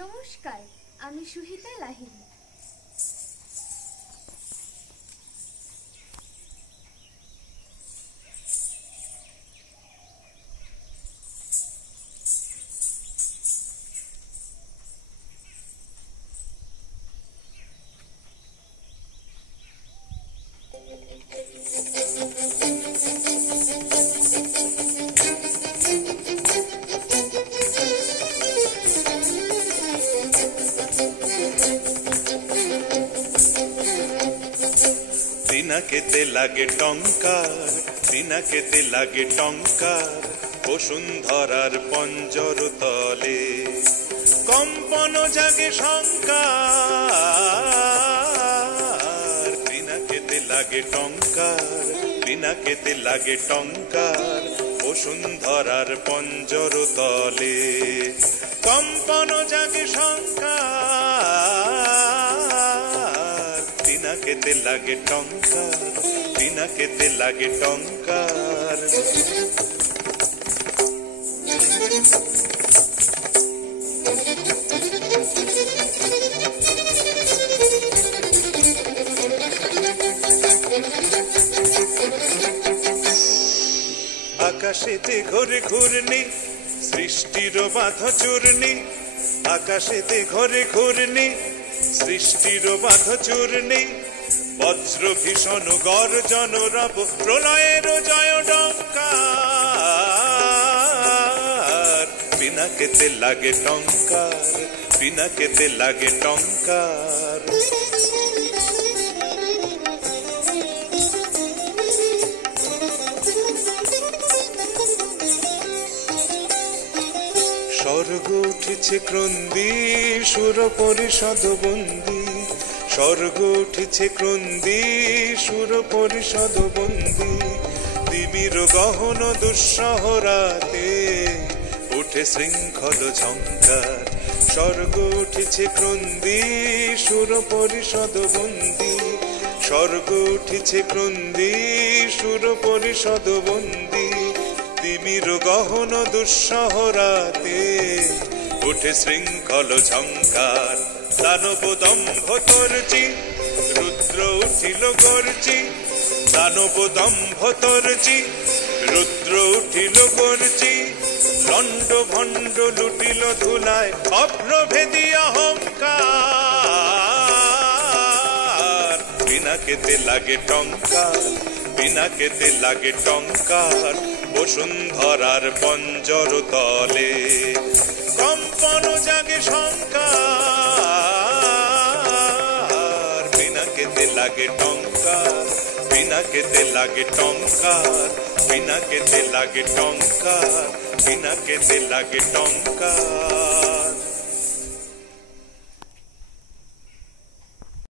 নমস্কার, আমি সুহিতা লাহিড়ী। পিনাকেতে লাগে টঙ্কার, পিনাকেতে লাগে টঙ্কার, বসুন্ধরার পঞ্জর তলে কম্পন জাগে শঙ্কার। পিনাকেতে লাগে টঙ্কার, পিনাকেতে লাগে টঙ্কার, বসুন্ধরার পঞ্জর তলে কম্পন জাগে শঙ্কার। পিনাকেতে লাগে টঙ্কার, পিনাকেতে লাগে টঙ্কার। আকাশেতে ঘরে ঘূর্ণি, সৃষ্টির বাঁধ চূর্ণি। আকাশেতে ঘরে ঘূর্ণি, সৃষ্টির বাঁধ চূর্ণি। বজ্র ভীষণ গর্জন রব, প্রলয়ের জয় টঙ্কার। পিনাকেতে লাগে টঙ্কার, পিনাকেতে লাগে টঙ্কার। স্বর্গ উঠেছে ক্রন্দী, সুর পরিষদ বন্দী। স্বর্গ উঠেছে ক্রন্দী, সুর পরিষদ বন্দী। দিবির গহন দুঃসহরাতে উঠে শৃঙ্খল ঝঙ্কার। স্বর্গ উঠেছে ক্রন্দী, সুর পরিষদ বন্দী। স্বর্গ উঠেছে ক্রন্দী, সুর পরিষদ বন্দী। দিবির গহন দুঃসহরাতে উঠে শৃঙ্খল ঝঙ্কার। দানব দম্ভ তর্জি, রুদ্র উঠিল গর্জি। দানব দম্ভ তর্জি, রুদ্র উঠিল গর্জি। লণ্ড ভণ্ড লুটিল ধুলায়, অভ্রভেদী অহংকার। পিনাকেতে লাগে টঙ্কার, পিনাকেতে লাগে টঙ্কার, বসুন্ধরার পঞ্জর তলে কম্পন জাগে শঙ্কার। পিনাকেতে লাগে টঙ্কার, পিনাকেতে লাগে টঙ্কার, পিনাকেতে লাগে টঙ্কার, পিনাকেতে লাগে টঙ্কার।